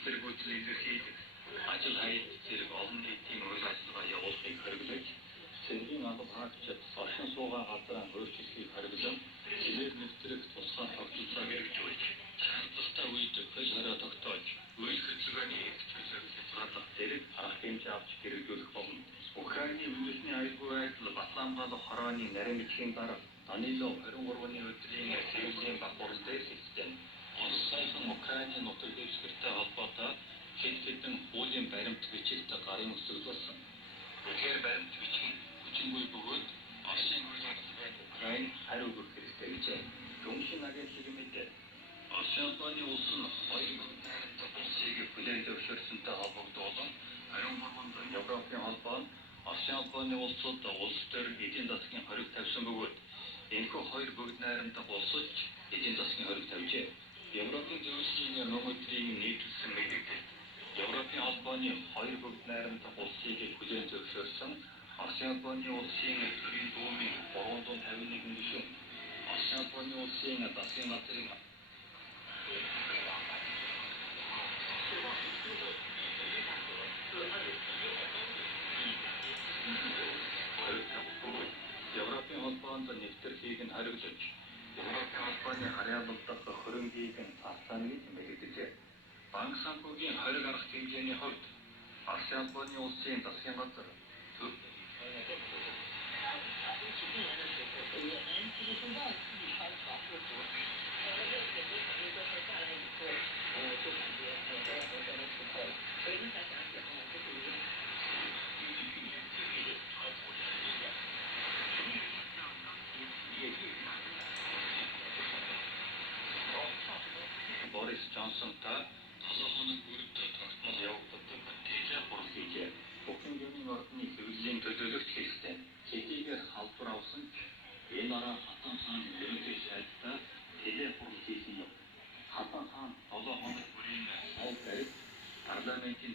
эсэргүүцэл илэрхийлэх, ажил хаяг зэрэг олон нийтийн үйл ажиллагаа явуулахыг хориглож, цэргийн алба хаагчид оршин суугаа газраа өөрчлөхийг хориглон, цэвэр нэвтрэх тусгай тогтолцоог хэрэгжүүлж, шаардлагатай үед хөл хорой тогтоож, үйл хөдөлгөөний чөлөөт хязгаарлах зэрэг арга хэмжээ авч хэрэгжүүлэх болно. Украиний үндэсний аюулгүй байдал Батламбал хорооны нарийн бичгийн дараа Данилов 23-ны өдрийн Сеулийн Бакурс дээр хэлсэн. Улс саяхан Украиний нутаг дэвсгэртэй холбоотой хэд хэдэн уулийн баримт бичигт гарын өсөглөсөн. Тэгэхээр баримт бичиг хүчингүй бөгөөд Оросын үйл ажиллагаанд Украин хариу өгөх хэрэгтэй гэжээ. Гүншин агентлаг мэдээ. Оросын албаны улс нь хоёр найрамдах улсыг хүлээн зөвшөөрсөнтэй холбогдуулан 23-нд Европын холбоо нь Оросын албаны улсууд улс төр эдийн засгийн хориг тавьсан бөгөөд энэхүү хоёр бүгд найрамдах улсад эдийн засгийн хориг тавьжээ. Европын зөвлөлийн номерийг нийтүүлсэн мэдээлэл. Европын холбооны хоёр бүгд найрамдах улсыг хүлээн зөвшөөрсөн Оросын албаны улсын төрийн дуумын 351 гишүүн Оросын албаны улсын засгийн газрын Европын холбоонд нэвтрхийг нь хориглож, Европын холбооны харьяалагдах хөрөнгийг нь цааслана гэж мэдэгджээ. Банк санхүүгийн хориг арга хэмжээний хувьд Оросын албаны улсын засгийн газар Борис Джонсонтой 7 хоног бүрдээ тогтмол явагддаг тэлээ хурал хийжээ. Бухингемийн ордны хэвлэлийн төлөөлөгч хэлсэн. Хэдийгээр халдвар авсан ч энэ араа Хасан хаан ерөнхий сайдтай тэлээ хурал хийсэн юм. Хасан хаан 7 хоног бүрийн сайд барьж парламентийн